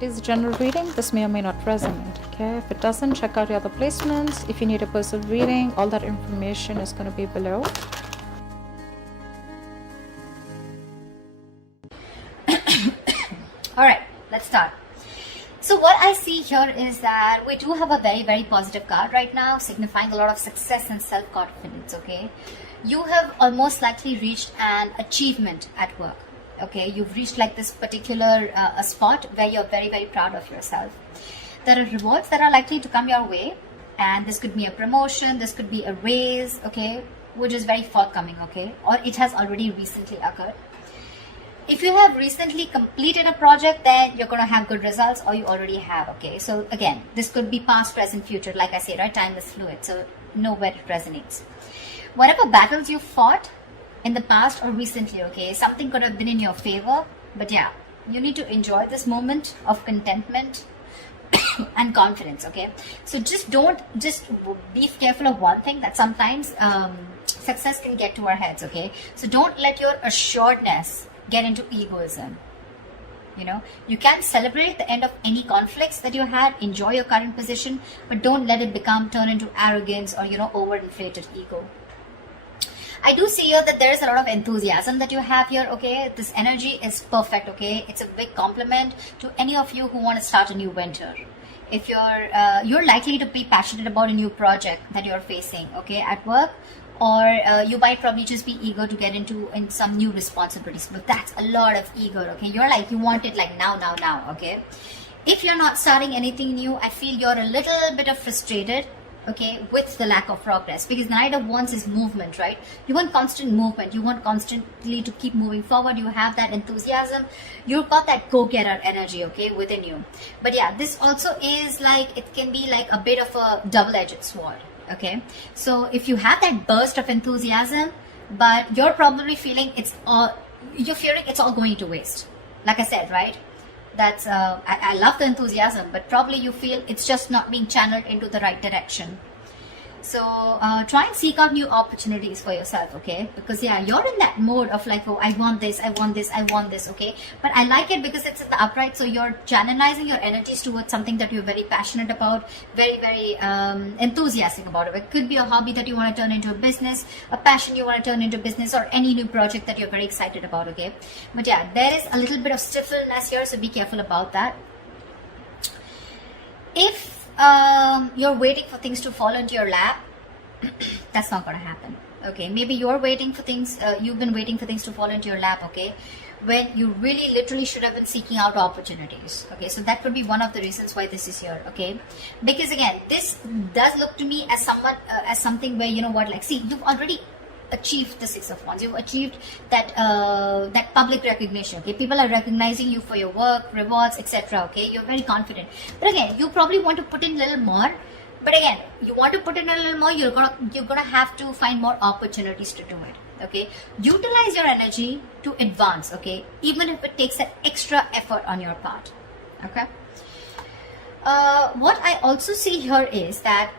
It is a general reading. This may or may not resonate. Okay, if it doesn't, check out your other placements. If you need a personal reading, all that information is going to be below. All right, let's start. So what I see here is that we do have a very, very positive card right now, signifying a lot of success and self-confidence, okay? You have almost likely reached an achievement at work, okay? You've reached like this particular a spot where you're very, very proud of yourself. There are rewards that are likely to come your way, and this could be a promotion, this could be a raise, okay? Which is very forthcoming, okay? Or it has already recently occurred. If you have recently completed a project, then you're going to have good results, or you already have, okay? So again, this could be past, present, future. Like I say, right? Time is fluid, so know where it resonates. Whatever battles you fought in the past or recently, okay, something could have been in your favor. But yeah, you need to enjoy this moment of contentment and confidence, okay? So just be careful of one thing, that sometimes success can get to our heads, okay? So don't let your assuredness get into egoism. You know, you can celebrate the end of any conflicts that you had, enjoy your current position, but don't let it turn into arrogance or, you know, overinflated ego. I do see here that there is a lot of enthusiasm that you have here, okay? This energy is perfect, okay? It's a big compliment to any of you who want to start a new venture. If you're likely to be passionate about a new project that you're facing, okay, at work, or you might probably just be eager to get into some new responsibilities. But that's a lot of eager, okay? You're like, you want it like now, okay? If you're not starting anything new, I feel you're a little bit of frustrated, okay, with the lack of progress, because the Knight of Wands is movement, right? You want constant movement. You want constantly to keep moving forward. You have that enthusiasm. You've got that go-getter energy, okay, within you. But yeah, this also is like, it can be like a bit of a double-edged sword. Okay, so if you have that burst of enthusiasm, but you're probably feeling you're fearing it's all going to waste. Like I said, right? That's I love the enthusiasm, but probably you feel it's just not being channeled into the right direction. So try and seek out new opportunities for yourself, okay? Because yeah, you're in that mode of like, oh, I want this, okay? But I like it because it's in the upright, so you're channelizing your energies towards something that you're very passionate about, very, very enthusiastic about. It could be a hobby that you want to turn into a business, a passion you want to turn into business, or any new project that you're very excited about, okay? But yeah, there is a little bit of stiffness here, so be careful about that. If you're waiting for things to fall into your lap, that's not going to happen, okay? Maybe you're waiting for things, you've been waiting for things to fall into your lap, okay, when you really literally should have been seeking out opportunities, okay? So that could be one of the reasons why this is here, okay? Because again, this does look to me as something where, you know what, like, see, you've already achieved the Six of Wands. You've achieved that that public recognition, okay? People are recognizing you for your work, rewards, etc., okay? You're very confident. But again, you probably want to put in a little more. But again, you want to put in a little more, you're gonna have to find more opportunities to do it, okay? Utilize your energy to advance, okay? Even if it takes that extra effort on your part, okay? What I also see here is that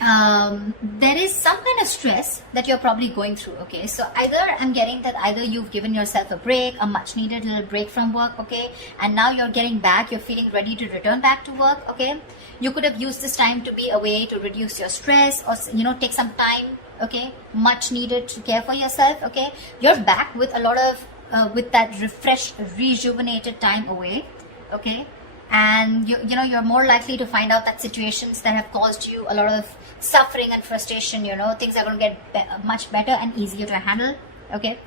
there is some kind of stress that you're probably going through, okay? So I'm getting that either you've given yourself a break, a much needed little break from work, okay? And now you're getting back, you're feeling ready to return back to work, okay? You could have used this time to be away to reduce your stress, or, you know, take some time, okay? Much needed to care for yourself, okay? You're back with a lot of, with that refreshed, rejuvenated time away, okay? And you're more likely to find out that situations that have caused you a lot of suffering and frustration, you know, things are going to get much better and easier to handle, okay?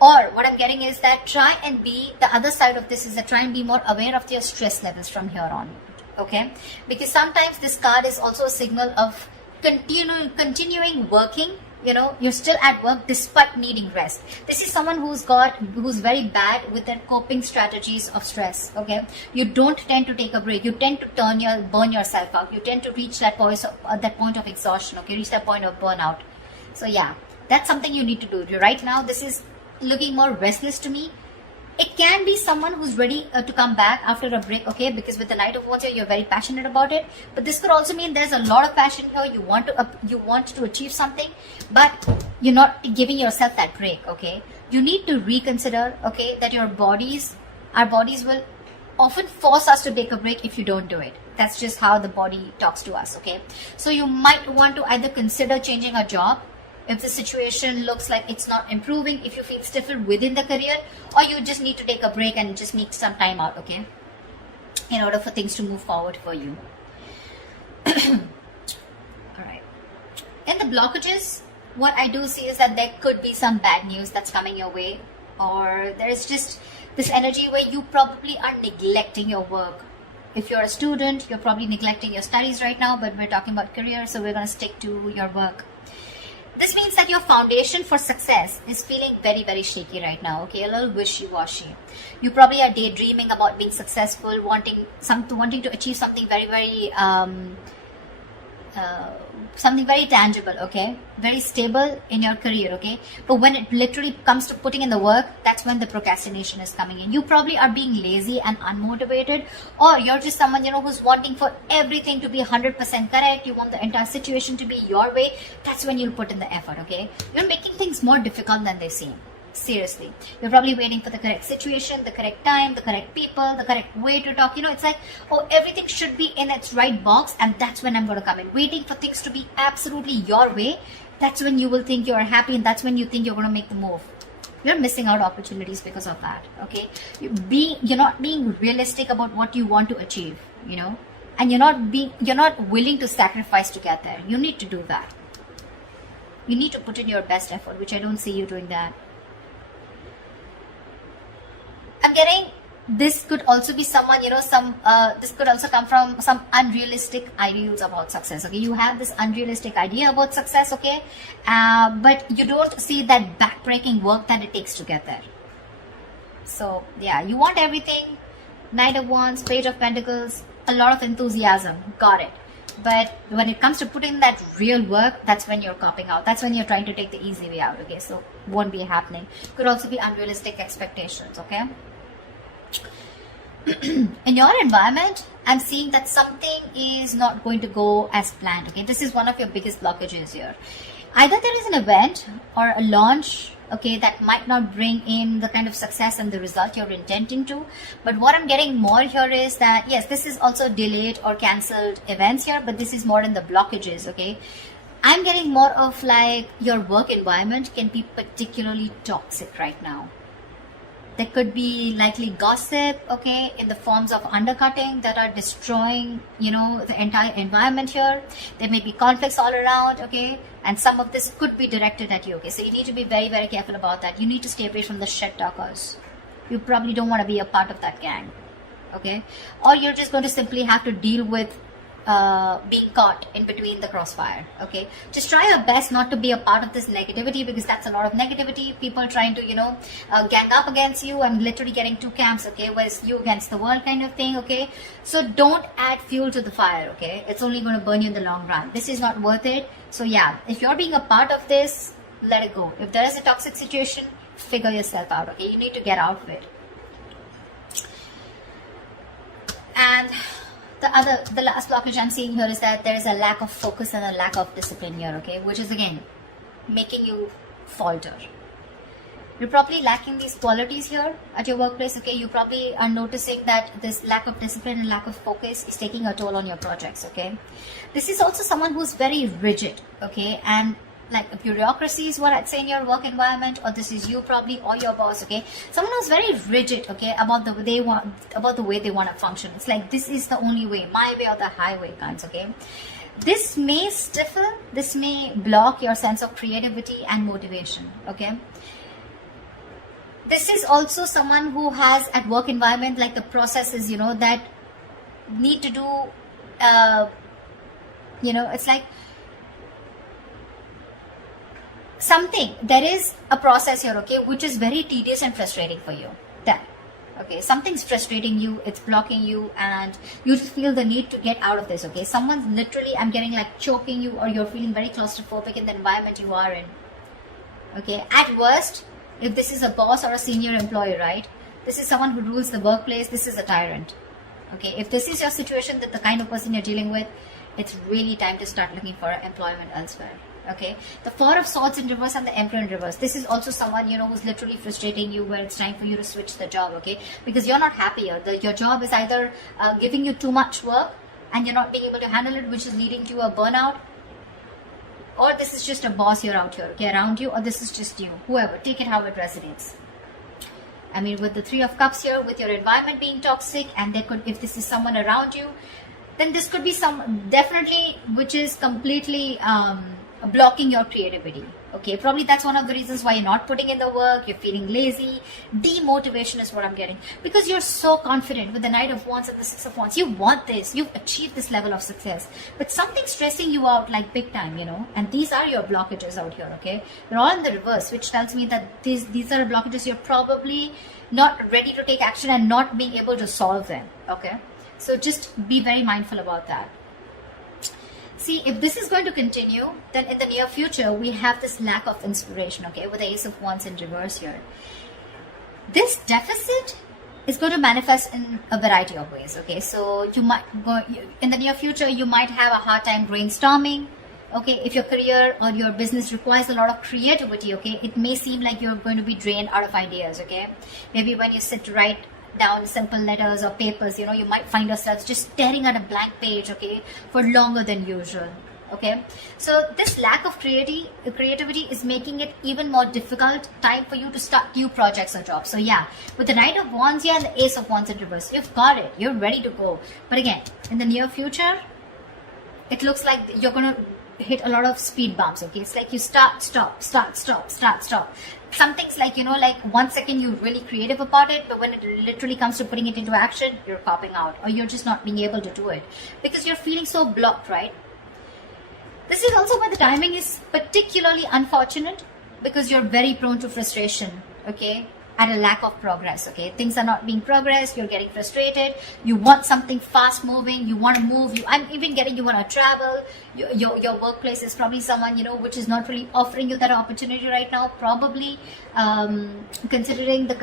Or what I'm getting is that the other side of this is that try and be more aware of your stress levels from here on, okay? Because sometimes this card is also a signal of continuing working. You know, you're still at work despite needing rest. This is someone who's very bad with their coping strategies of stress, okay? You don't tend to take a break. You tend to burn yourself out. You tend to reach that point of exhaustion, okay? Reach that point of burnout. So yeah, that's something you need to do. Right now, this is looking more restless to me. It can be someone who's ready to come back after a break, okay? Because with the Knight of Wands here, you're very passionate about it. But this could also mean there's a lot of passion here. You want to achieve something, but you're not giving yourself that break, okay? You need to reconsider, okay, that our bodies will often force us to take a break if you don't do it. That's just how the body talks to us, okay? So you might want to either consider changing a job if the situation looks like it's not improving, if you feel stifled within the career, or you just need to take a break and just need some time out, okay? In order for things to move forward for you. Alright. In the blockages, what I do see is that there could be some bad news that's coming your way, or there's just this energy where you probably are neglecting your work. If you're a student, you're probably neglecting your studies right now, but we're talking about career, so we're going to stick to your work. This means that your foundation for success is feeling very, very shaky right now, okay? A little wishy-washy. You probably are daydreaming about being successful, wanting to achieve something very tangible, okay? Very stable in your career, okay? But when it literally comes to putting in the work, that's when the procrastination is coming in. You probably are being lazy and unmotivated, or you're just someone, who's wanting for everything to be 100% correct. You want the entire situation to be your way. That's when you'll put in the effort, okay? You're making things more difficult than they seem. Seriously, you're probably waiting for the correct situation, the correct time, the correct people, the correct way to talk. It's like, oh, everything should be in its right box, and that's when I'm going to come in. Waiting for things to be absolutely your way, that's when you will think you're happy, and that's when you think you're going to make the move. You're missing out opportunities because of that, okay? You're not being realistic about what you want to achieve, and you're not willing to sacrifice to get there. You need to do that. You need to put in your best effort, which I don't see you doing that. I'm getting this could also be someone, this could also come from some unrealistic ideals about success, okay? You have this unrealistic idea about success, okay? But you don't see that backbreaking work that it takes to get there. So, yeah, you want everything. Knight of Wands, Page of Pentacles, a lot of enthusiasm. Got it. But when it comes to putting that real work, that's when you're copping out. That's when you're trying to take the easy way out, okay? So, won't be happening. Could also be unrealistic expectations, okay? In your environment, I'm seeing that something is not going to go as planned, okay? This is one of your biggest blockages here. Either there is an event or a launch, okay, that might not bring in the kind of success and the result you're intending to. But what I'm getting more here is that, yes, this is also delayed or cancelled events here, but this is more in the blockages, okay? I'm getting more of like your work environment can be particularly toxic right now. There could be likely gossip, okay, in the forms of undercutting that are destroying, the entire environment here. There may be conflicts all around, okay, and some of this could be directed at you, okay. So you need to be very, very careful about that. You need to stay away from the shit talkers. You probably don't want to be a part of that gang, okay. Or you're just going to simply have to deal with being caught in between the crossfire, okay? Just try your best not to be a part of this negativity, because that's a lot of negativity. People trying to, gang up against you and literally getting two camps, okay? Whereas you against the world kind of thing, okay? So don't add fuel to the fire, okay? It's only going to burn you in the long run. This is not worth it. So yeah, if you're being a part of this, let it go. If there is a toxic situation, figure yourself out, okay? You need to get out of it. And the last blockage I'm seeing here is that there is a lack of focus and a lack of discipline here, okay, which is again making you falter. You're probably lacking these qualities here at your workplace, okay. You probably are noticing that this lack of discipline and lack of focus is taking a toll on your projects, okay. This is also someone who's very rigid, okay, and like a bureaucracy is what I'd say in your work environment, or this is you probably, or your boss, okay. Someone who's very rigid, okay, about the way they want to function. It's like, this is the only way, my way or the highway kinds, okay. This may stifle, this may block your sense of creativity and motivation, okay. This is also someone who has at work environment like the processes, that need to do, it's like something, there is a process here, okay, which is very tedious and frustrating for you. That, okay, something's frustrating you, it's blocking you, and you just feel the need to get out of this, okay. Someone's literally, I'm getting like choking you, or you're feeling very claustrophobic in the environment you are in, okay. At worst, if this is a boss or a senior employee, right, this is someone who rules the workplace, this is a tyrant, okay. If this is your situation, that the kind of person you're dealing with, it's really time to start looking for employment elsewhere, Okay, the Four of Swords in reverse and the Emperor in reverse. This is also someone, you know, who's literally frustrating you, where it's time for you to switch the job. Okay, because you're not happy, or your job is either giving you too much work and you're not being able to handle it, which is leading to a burnout, or this is just a boss here out here, okay, around you, or this is just you. Whoever, take it how it resonates. I mean, with the Three of Cups here, with your environment being toxic, and there could, if this is someone around you, then this could be some, definitely, which is completely blocking your creativity. Okay, probably that's one of the reasons why you're not putting in the work, you're feeling lazy. Demotivation is what I'm getting, because you're so confident with the Knight of Wands and the Six of Wands. You want this, you've achieved this level of success, but something's stressing you out like big time, you know, and these are your blockages out here. Okay, they're all in the reverse, which tells me that these are blockages you're probably not ready to take action and not being able to solve them. Okay, so just be very mindful about that. See, if this is going to continue, then in the near future, we have this lack of inspiration, okay, with the Ace of Wands in reverse here. This deficit is going to manifest in a variety of ways, okay. So you might go, in the near future, you might have a hard time brainstorming, okay. If your career or your business requires a lot of creativity, okay, it may seem like you're going to be drained out of ideas, okay. Maybe when you sit to write down simple letters or papers, you know, you might find yourselves just staring at a blank page, okay, for longer than usual. Okay, so this lack of creativity is making it even more difficult time for you to start new projects or jobs. So yeah, with the Knight of Wands here and the Ace of Wands in reverse, you've got it, you're ready to go. But again, in the near future, it looks like you're gonna hit a lot of speed bumps. Okay, it's like you start, stop, start, stop, start, stop. Something's like, you know, like 1 second you're really creative about it, but when it literally comes to putting it into action, you're copping out, or you're just not being able to do it because you're feeling so blocked, right? This is also why the timing is particularly unfortunate, because you're very prone to frustration, okay, at a lack of progress, okay. Things are not being progressed, you're getting frustrated, you want something fast moving, you want to move, I'm even getting you want to travel, your workplace is probably someone, you know, which is not really offering you that opportunity right now, probably considering the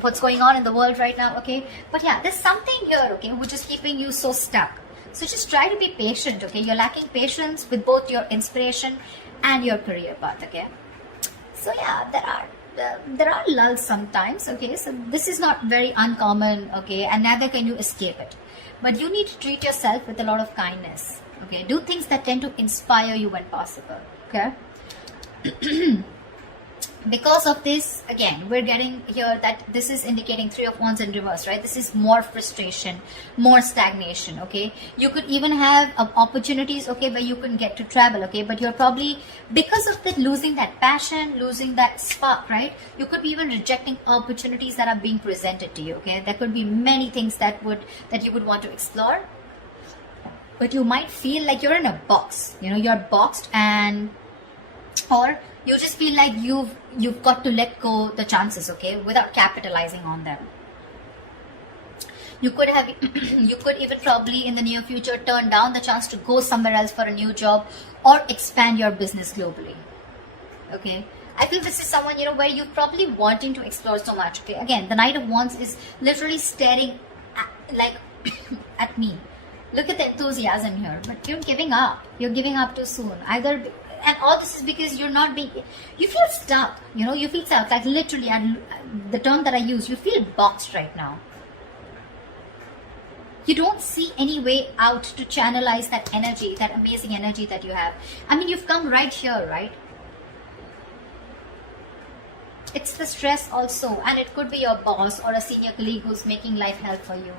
what's going on in the world right now, okay. But yeah, there's something here, okay, which is keeping you so stuck. So just try to be patient, okay. You're lacking patience with both your inspiration and your career path, okay. So yeah, there are lulls sometimes, okay. So this is not very uncommon, okay, and neither can you escape it. But you need to treat yourself with a lot of kindness, okay. Do things that tend to inspire you when possible, okay. Because of this, again, we're getting here that this is indicating Three of Wands in reverse, right? This is more frustration, more stagnation, okay? You could even have opportunities, okay, where you can get to travel, okay? But you're probably, because of that, losing that passion, losing that spark, right? You could be even rejecting opportunities that are being presented to you, okay? There could be many things that you would want to explore, but you might feel like you're in a box, you know, you're boxed, and or you just feel like you've got to let go the chances, okay, without capitalizing on them. You could have you could even probably in the near future turn down the chance to go somewhere else for a new job or expand your business globally, okay. I feel this is someone, you know, where you're probably wanting to explore so much, okay. Again, the Knight of Wands is literally staring at me. Look at the enthusiasm here, but you're giving up too soon, either. And all this is because you're not being, you feel stuck, you know, you feel stuck, like literally, and the term that I use, you feel boxed right now. You don't see any way out to channelize that energy, that amazing energy that you have. I mean, you've come right here, right? It's the stress also, and it could be your boss or a senior colleague who's making life hell for you.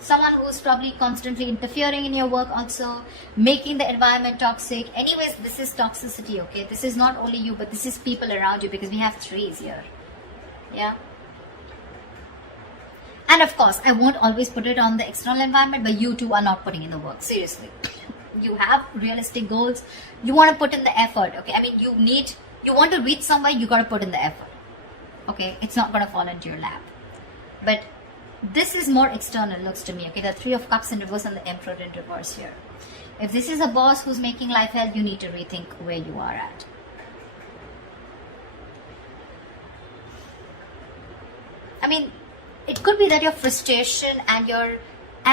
Someone who's probably constantly interfering in your work also, making the environment toxic. Anyways, this is toxicity, okay? This is not only you, but this is people around you, because we have threes here. Yeah. And of course, I won't always put it on the external environment, but you too are not putting in the work. Seriously. You have realistic goals. You want to put in the effort, okay? I mean, you want to reach somewhere, you got to put in the effort. Okay? It's not going to fall into your lap. But this is more external, looks to me, okay? The Three of Cups in reverse and the Emperor in reverse here. If this is a boss who's making life hell, you need to rethink where you are at. I mean, it could be that your frustration and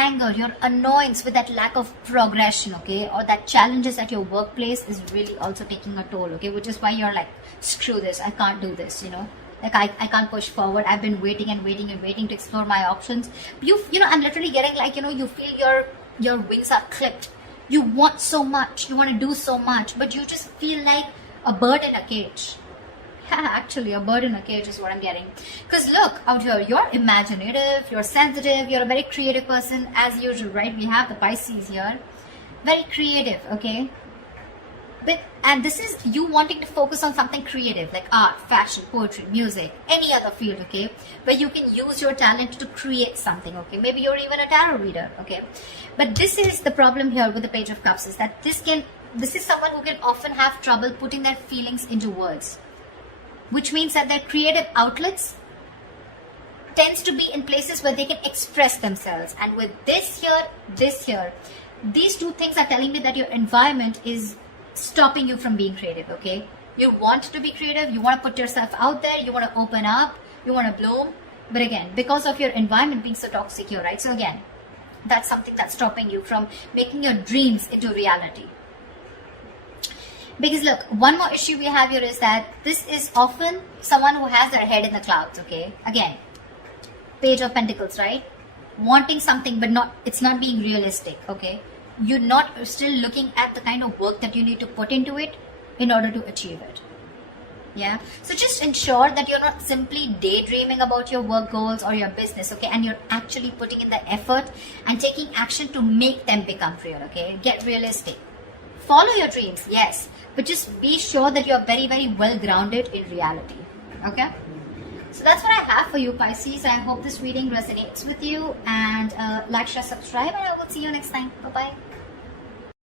anger, your annoyance with that lack of progression, okay, or that challenges at your workplace is really also taking a toll, okay, which is why you're like, screw this, I can't do this, you know, like I can't push forward. I've been waiting and waiting and waiting to explore my options. You know, I'm literally getting like, you know, you feel your wings are clipped. You want so much, you want to do so much, but you just feel like a bird in a cage. Actually, a bird in a cage is what I'm getting. Because look, out here, you're imaginative, you're sensitive, you're a very creative person as usual, right? We have the Pisces here. Very creative, okay? And this is you wanting to focus on something creative like art, fashion, poetry, music, any other field, okay, where you can use your talent to create something, okay. Maybe you're even a tarot reader, okay. But this is the problem here with the Page of Cups, is that this is someone who can often have trouble putting their feelings into words, which means that their creative outlets tends to be in places where they can express themselves. And with this here, these two things are telling me that your environment is stopping you from being creative, okay. You want to be creative, you want to put yourself out there, you want to open up, you want to bloom, but again, because of your environment being so toxic here, right? So again, that's something that's stopping you from making your dreams into reality. Because look, one more issue we have here is that this is often someone who has their head in the clouds, okay. Again, Page of Pentacles, right? Wanting something but it's not being realistic, okay. You're not still looking at the kind of work that you need to put into it in order to achieve it. Yeah. So just ensure that you're not simply daydreaming about your work goals or your business, okay, and you're actually putting in the effort and taking action to make them become real, okay. Get realistic. Follow your dreams, yes, but just be sure that you're very, very well grounded in reality, okay. So that's what I have for you, Pisces. I hope this reading resonates with you, and like, share, subscribe, and I will see you next time. Bye-bye.